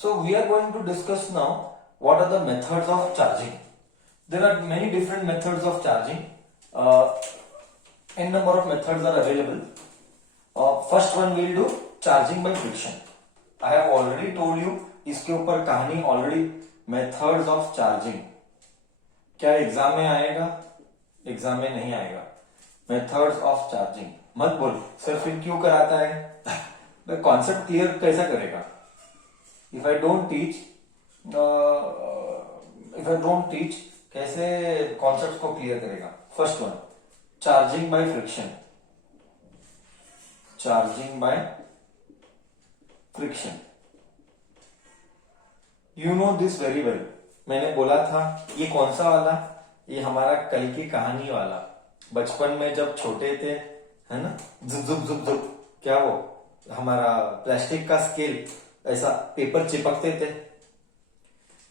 So we are going to discuss now what are the methods of charging. There are many different methods of charging. N number of methods are available. First one we'll do charging by friction. I have already told you इसके ऊपर कहानी already methods of charging. क्या exam में आएगा? Exam में नहीं आएगा. Methods of charging मत बोल सर फिर क्यों कराता है? कॉन्सेप्ट क्लियर कैसा करेगा? If I don't teach कैसे कॉन्सेप्ट को क्लियर करेगा? First one charging by friction. Charging by friction you know this very well. मैंने बोला था ये कौन सा वाला? ये हमारा कल की कहानी वाला. बचपन में जब छोटे थे है ना, जुप जुप जुप जुप क्या वो हमारा प्लास्टिक का स्केल ऐसा पेपर चिपकते थे.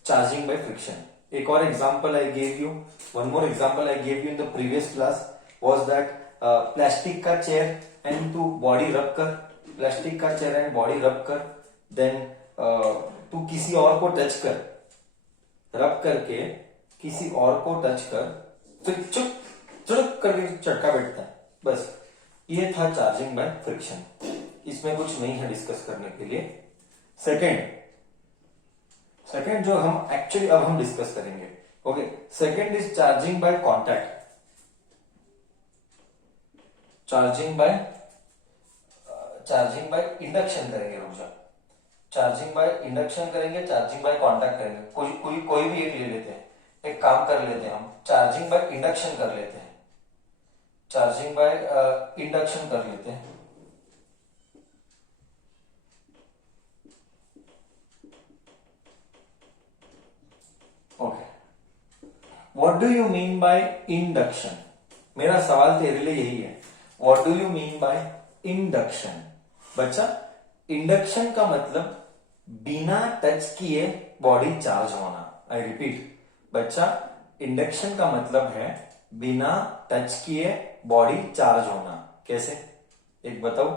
Charging by friction. एक और example I gave you, one more example I gave you in the previous class was that plastic का चेयर एंड तू बॉडी रब कर, प्लास्टिक का चेयर एंड बॉडी रब कर, देन तू किसी और को टच कर, रब करके किसी और को टच कर, फिर चुप चुप करके चटका बैठता है. बस ये था चार्जिंग बाय फ्रिक्शन. इसमें कुछ नहीं है डिस्कस करने के लिए. सेकेंड जो हम एक्चुअली अब हम डिस्कस करेंगे. Okay, second is charging by contact. Charging by induction करेंगे. रुक जा. चार्जिंग बाय इंडक्शन करेंगे, चार्जिंग बाय कॉन्टैक्ट करेंगे. कोई भी एक ले लेते हैं. एक काम कर लेते हैं, हम चार्जिंग बाय इंडक्शन कर लेते हैं. चार्जिंग बाय इंडक्शन कर लेते हैं. Okay, what do you mean by induction? मेरा सवाल तेरे लिए यही है. What do you mean by induction? बच्चा, इंडक्शन का मतलब बिना टच किए बॉडी चार्ज होना. आई रिपीट बच्चा, इंडक्शन का मतलब है बिना टच किए बॉडी चार्ज होना. कैसे? एक बताओ.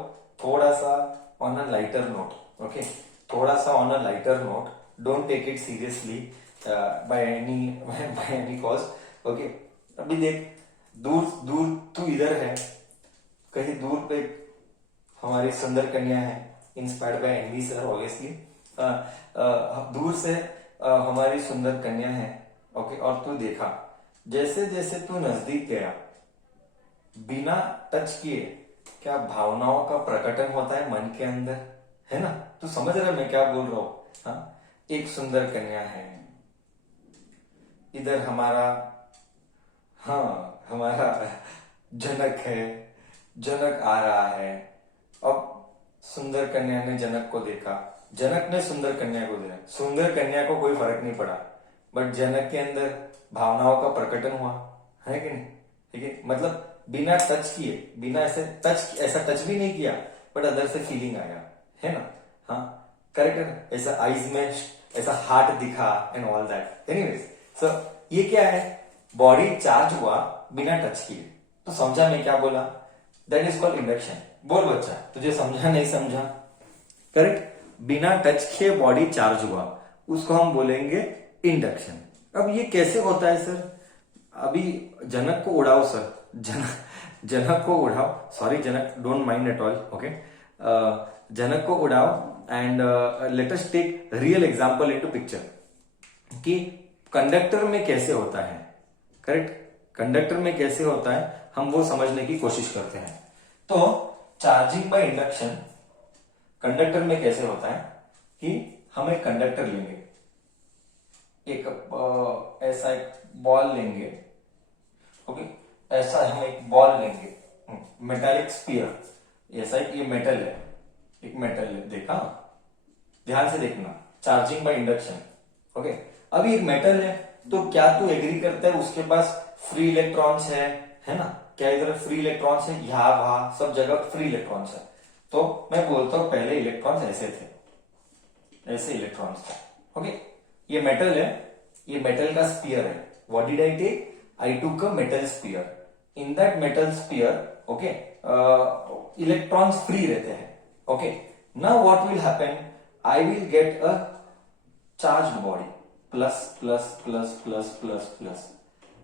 थोड़ा सा on a lighter note. Okay, थोड़ा सा on a lighter note. Don't take it seriously by any cause. Okay, अभी देख, दूर तू इधर है, कहीं दूर पे हमारी सुंदर कन्या है, inspired by NV sir obviously. दूर से हमारी सुंदर कन्या है. ओके, और तू देखा, जैसे जैसे तू नजदीक गया, बिना टच किए क्या भावनाओं का प्रकटन होता है मन के अंदर, है ना? तू समझ रहा है मैं क्या बोल रहा हूं? हाँ, एक सुंदर कन्या है इधर, हमारा जनक है, जनक आ रहा है. अब सुंदर कन्या ने जनक को देखा, जनक ने सुंदर कन्या को देखा. सुंदर कन्या को कोई फर्क नहीं पड़ा, बट जनक के अंदर भावनाओं का प्रकटन हुआ, है कि नहीं? ठीक है, मतलब बिना टच किए, बिना ऐसा टच भी नहीं किया, बट अंदर से फीलिंग आया, है ना? हाँ, करेक्ट है ना? ऐसा आईज में ऐसा हार्ट दिखा एंड ऑल दैट. एनीवेज, सो ये क्या है? बॉडी चार्ज हुआ बिना टच किए. तो समझा मैं क्या बोला? That is called induction. बोल बच्चा, तुझे समझा नहीं समझा? करेक्ट, बिना टच किए बॉडी चार्ज हुआ, उसको हम बोलेंगे इंडक्शन. अब ये कैसे होता है सर? अभी जनक को उड़ाओ सर, जनक को उड़ाओ. Sorry Janak, don't mind at all. Okay, Janak को उड़ाओ and let us take real example into picture कि कंडक्टर में कैसे होता है. करेक्ट, कंडक्टर में कैसे होता है हम वो समझने की कोशिश करते हैं. तो चार्जिंग बाय इंडक्शन कंडक्टर में कैसे होता है कि हम एक कंडक्टर लेंगे, एक ऐसा एक बॉल लेंगे. ओके, ऐसा हम एक बॉल लेंगे, मेटालिक स्पीयर. ऐसा ये मेटल है, एक मेटल है. देखा, ध्यान से देखना. Charging by induction. ओके, अभी एक मेटल है, तो क्या तू एग्री करता है उसके पास फ्री इलेक्ट्रॉन्स है ना? क्या इधर फ्री इलेक्ट्रॉन्स है? यहाँ वहां सब जगह फ्री इलेक्ट्रॉन्स है. तो मैं बोलता हूं पहले इलेक्ट्रॉन्स ऐसे थे, ऐसे इलेक्ट्रॉन्स थे. ओके, ये मेटल है, ये मेटल का स्पीयर है. What did I take? I took a metal sphere. In that metal sphere, okay, electrons free रहते हैं. Okay, now what will happen? I will get a charge body, plus plus plus plus plus plus,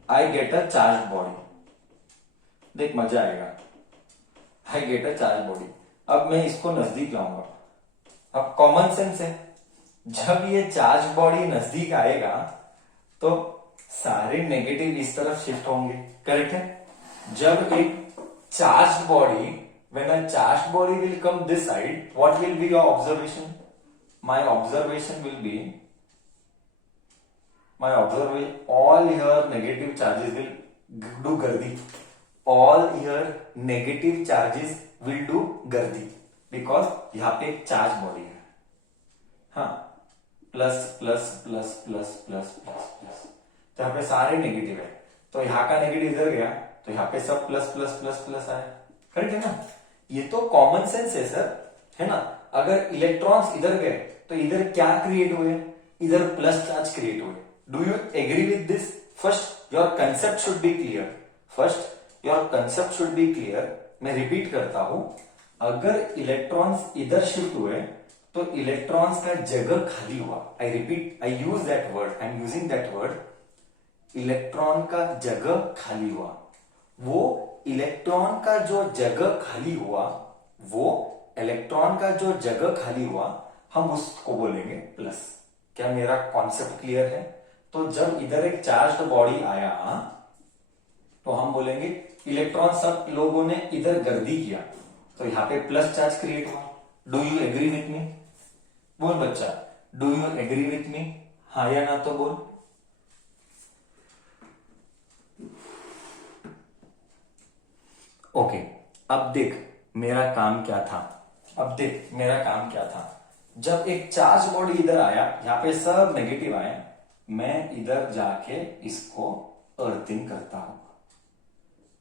I get a charge body. देख मजा आएगा, I get a charge body. अब मैं इसको नजदीक लाऊंगा। अब कॉमन सेंस है, जब ये चार्ज बॉडी नजदीक आएगा तो सारे नेगेटिव इस तरफ शिफ्ट होंगे, करेक्ट है। जब एक charge body, when a charge body will come this side, what will be your observation? My observation will be, all your negative charges will do गर्दी, all your negative charges will do गर्दी, because यहाँ पे एक charge body है। हाँ, plus plus plus plus plus plus plus, तो यहाँ पे सारे नेगेटिव है, तो यहाँ का नेगेटिव इधर गया तो यहाँ पे सब प्लस प्लस प्लस प्लस आया, करेक्ट है ना। ये तो कॉमन सेंस है सर, है ना। अगर इलेक्ट्रॉन्स इधर गए तो इधर क्या क्रिएट हुए? इधर प्लस चार्ज क्रिएट हुए। Do you agree with this? First your concept should be clear, first your concept should be clear. मैं रिपीट करता हूं, अगर इलेक्ट्रॉन्स इधर शिफ्ट हुए तो इलेक्ट्रॉन्स का जगह खाली हुआ। I repeat, I use that word, I am using that word, electron का जगह खाली हुआ। वो इलेक्ट्रॉन का जो जगह खाली हुआ, वो इलेक्ट्रॉन का जो जगह खाली हुआ, हम उसको बोलेंगे प्लस। क्या मेरा कॉन्सेप्ट क्लियर है? तो जब इधर एक चार्ज्ड बॉडी आया तो हम बोलेंगे इलेक्ट्रॉन, सब लोगों ने इधर गर्दी किया तो यहाँ पे प्लस चार्ज क्रिएट हुआ। Do you agree with me? बोल बच्चा, do you agree with me? हाँ या ना तो बोल। ओके, अब देख मेरा काम क्या था। अब देख मेरा काम क्या था। जब एक चार्ज बॉडी इधर आया, यहाँ पे सब नेगेटिव आए, मैं इधर जाके इसको अर्थिंग करता हूं,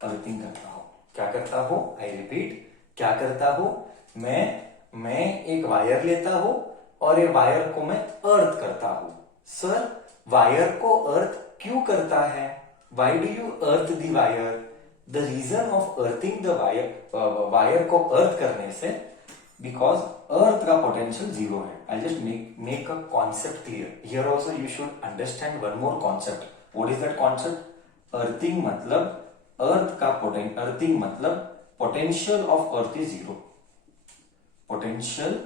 अर्थिंग करता हूं। क्या करता हूं? आई रिपीट, क्या करता हूं? मैं एक वायर लेता हूं और ये वायर को मैं अर्थ करता हूं। सर, वायर को अर्थ क्यों करता है? Why do you earth the wire? The reason of earthing the wire, wire को अर्थ करने से, बिकॉज अर्थ का पोटेंशियल जीरो है। I just make a concept clear. Here also you should understand one more concept. What is that concept? Earthing मतलब अर्थ का earthing मतलब potential of earth is zero. Potential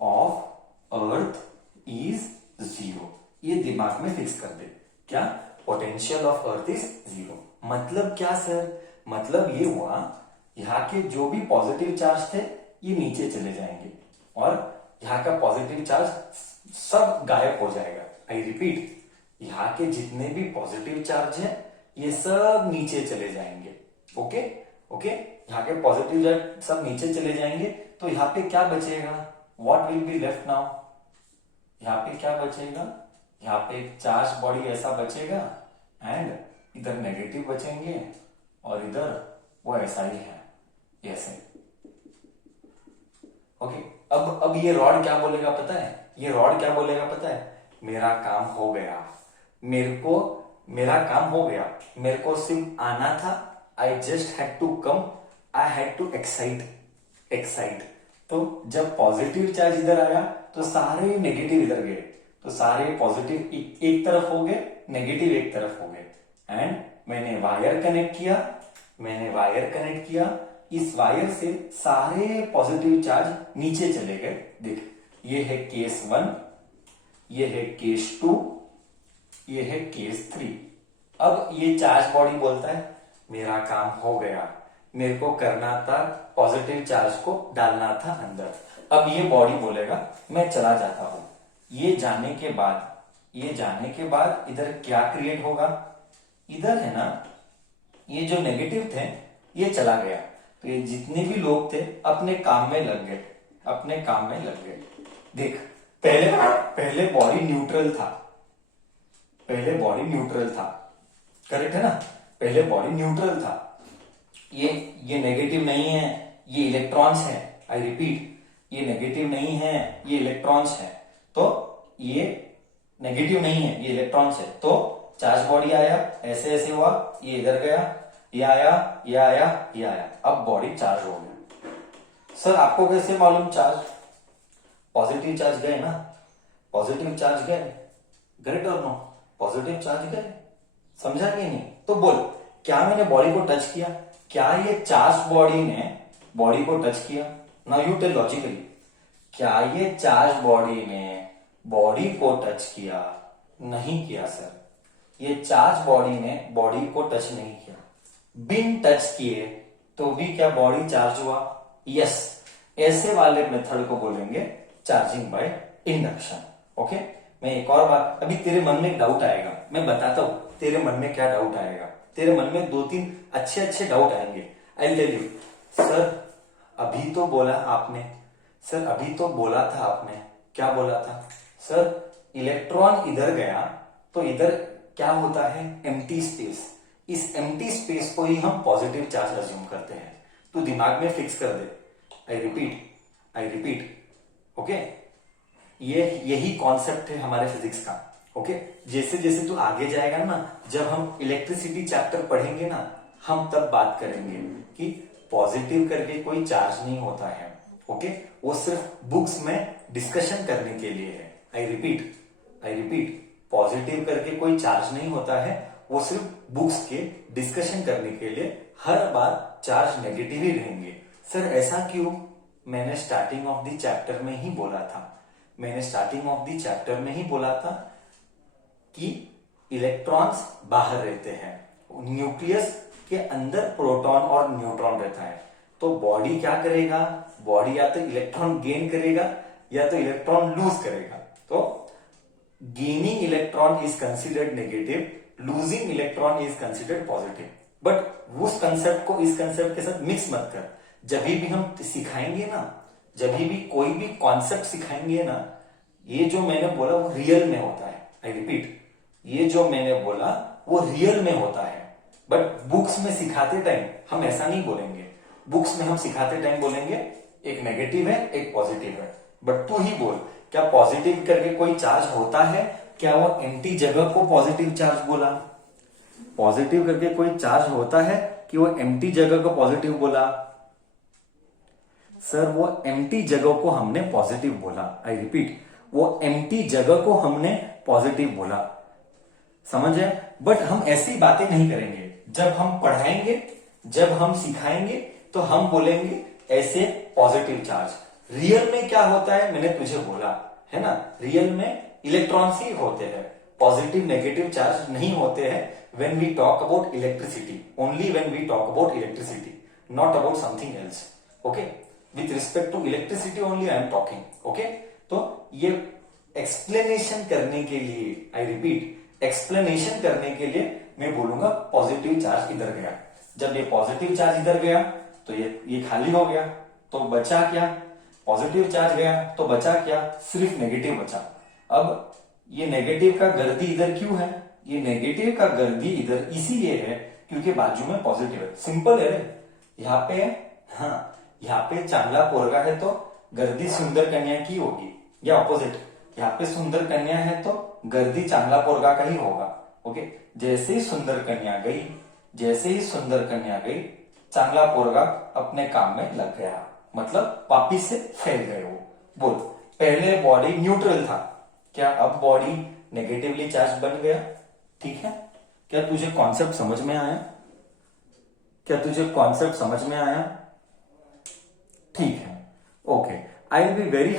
of earth is zero. ये दिमाग में fix कर दे। क्या? Potential of earth is zero. मतलब क्या सर? मतलब ये हुआ, यहाँ के जो भी पॉजिटिव चार्ज थे ये नीचे चले जाएंगे और यहाँ का पॉजिटिव चार्ज सब गायब हो जाएगा। आई रिपीट, यहाँ के जितने भी पॉजिटिव चार्ज है ये सब नीचे चले जाएंगे। ओके ओके, यहाँ के पॉजिटिव चार्ज सब नीचे चले जाएंगे, तो यहाँ पे क्या बचेगा? What will be left now? यहाँ पे क्या बचेगा? यहाँ पे एक चार्ज बॉडी ऐसा बचेगा एंड इधर नेगेटिव बचेंगे और इधर वो ऐसा ही है, ऐसे। ओके, अब ये रॉड क्या बोलेगा पता है? ये रॉड क्या बोलेगा पता है? मेरा काम हो गया, मेरा काम हो गया, मेरे को सिर्फ आना था। I just had to come, I had to excite. तो जब पॉजिटिव चार्ज इधर आया तो सारे नेगेटिव इधर गए, तो सारे पॉजिटिव एक तरफ हो गए, नेगेटिव एक तरफ हो गए। एंड मैंने वायर कनेक्ट किया, इस वायर से सारे पॉजिटिव चार्ज नीचे चले गए। देख, ये है केस 1, ये है केस 2, ये है केस 3। अब ये चार्ज बॉडी बोलता है मेरा काम हो गया, मेरे को करना था पॉजिटिव चार्ज को डालना था अंदर। अब ये बॉडी बोलेगा मैं चला जाता हूं। ये जाने के बाद इधर क्या क्रिएट होगा? इधर है ना, ये जो नेगेटिव थे ये चला गया, तो ये जितने भी लोग थे अपने काम में लग गए। देख, पहले बॉडी न्यूट्रल था, करेक्ट है ना? पहले बॉडी न्यूट्रल था। ये नेगेटिव नहीं है, ये इलेक्ट्रॉन्स है। आई रिपीट, ये नेगेटिव नहीं है, ये इलेक्ट्रॉन्स है। तो ये नेगेटिव नहीं है, ये इलेक्ट्रॉन्स है। तो चार्ज बॉडी आया, ऐसे ऐसे हुआ, ये इधर गया, ये आया, अब बॉडी चार्ज हो गया। सर आपको कैसे मालूम चार्ज? पॉजिटिव चार्ज गए ना, पॉजिटिव चार्ज गए करेक्ट और नो? पॉजिटिव चार्ज करे, समझा कि नहीं? तो बोल, क्या मैंने बॉडी को टच किया? क्या ये चार्ज बॉडी ने बॉडी को टच किया? नाउ यू टेल लॉजिकली, क्या ये चार्ज बॉडी ने बॉडी को टच किया? नहीं किया सर, ये चार्ज बॉडी ने बॉडी को टच नहीं किया। बिन टच किए तो भी क्या बॉडी चार्ज हुआ? यस, ऐसे वाले मेथड को बोलेंगे चार्जिंग बाय इंडक्शन। ओके, मैं एक और बात, अभी तेरे मन में एक डाउट आएगा, मैं बताता हूं तेरे मन में क्या डाउट आएगा। तेरे मन में 2-3 अच्छे अच्छे डाउट आएंगे। आई टेल यू, सर अभी तो बोला आपने, सर अभी तो बोला था आपने, क्या बोला था? सर इलेक्ट्रॉन इधर गया तो इधर क्या होता है? Empty space. इस एम्प्टी स्पेस को ही हम पॉजिटिव चार्ज अज्यूम करते हैं। तू दिमाग में फिक्स कर दे। I repeat, okay? यही कॉन्सेप्ट है हमारे फिजिक्स का। ओके, जैसे जैसे तू आगे जाएगा ना, जब हम इलेक्ट्रिसिटी चैप्टर पढ़ेंगे ना, हम तब बात करेंगे कि पॉजिटिव करके कोई चार्ज नहीं होता है। ओके, वो सिर्फ बुक्स में डिस्कशन करने के लिए है। आई रिपीट, पॉजिटिव करके कोई चार्ज नहीं होता है, वो सिर्फ बुक्स के डिस्कशन करने के लिए। हर बार चार्ज नेगेटिव ही रहेंगे। सर ऐसा क्यों? मैंने स्टार्टिंग ऑफ द चैप्टर में ही बोला था, कि इलेक्ट्रॉन्स बाहर रहते हैं, न्यूक्लियस के अंदर प्रोटॉन और न्यूट्रॉन रहता है। तो बॉडी क्या करेगा? बॉडी या तो इलेक्ट्रॉन गेन करेगा या तो इलेक्ट्रॉन लूज करेगा। तो gaining electron is considered negative, losing electron is considered positive. But उस कंसेप्ट को इस कंसेप्ट के साथ मिक्स मत कर। जब भी हम सिखाएंगे ना, जब भी कोई भी कॉन्सेप्ट सिखाएंगे ना, ये जो मैंने बोला वो रियल में होता है। आई रिपीट, ये जो मैंने बोला वो रियल में होता है। बट बुक्स में सिखाते टाइम हम ऐसा नहीं बोलेंगे। बुक्स में हम सिखाते टाइम बोलेंगे एक नेगेटिव है, एक पॉजिटिव है। बट तू ही बोल, क्या पॉजिटिव करके कोई चार्ज होता है? क्या वो एम्प्टी जगह को पॉजिटिव चार्ज बोला? पॉजिटिव करके कोई चार्ज होता है कि वो एम्प्टी जगह को पॉजिटिव बोला? सर वो एम्प्टी जगह को हमने पॉजिटिव बोला। आई रिपीट, वो एम्प्टी जगह को हमने पॉजिटिव बोला, समझे? बट हम ऐसी बातें नहीं करेंगे। जब हम पढ़ाएंगे, जब हम सिखाएंगे, तो हम बोलेंगे ऐसे पॉजिटिव चार्ज। रियल में क्या होता है मैंने तुझे बोला है ना, रियल में इलेक्ट्रॉन्स ही होते हैं, पॉजिटिव नेगेटिव चार्ज नहीं होते हैं। When we talk about electricity, only when we talk about electricity, not about something else. Okay, with respect to electricity only I am talking. Okay, तो ये एक्सप्लेनेशन करने के लिए, आई रिपीट, एक्सप्लेनेशन करने के लिए मैं बोलूंगा पॉजिटिव चार्ज इधर गया। जब ये पॉजिटिव चार्ज इधर गया तो ये खाली हो गया, तो बचा क्या? पॉजिटिव चार्ज गया तो बचा क्या? सिर्फ नेगेटिव बचा। अब ये नेगेटिव का गर्दी इधर क्यों है? ये नेगेटिव का गर्दी इधर इसीलिए है क्योंकि बाजू में पॉजिटिव है। सिंपल है। यहाँ पे, हाँ, यहाँ पे चांगला पोरगा है तो गर्दी सुंदर कन्या की होगी, या ऑपोजिट, यहाँ पे सुंदर कन्या है तो गर्दी चांगला पोरगा का ही होगा। ओके, जैसे ही सुंदर कन्या गई, चांगला पोरगा अपने काम में लग गया, मतलब वापिस से फैल गए वो। बोल, पहले बॉडी न्यूट्रल था, क्या अब बॉडी नेगेटिवली चार्ज बन गया? ठीक है, क्या तुझे कॉन्सेप्ट समझ में आया? ठीक है, okay, I will be very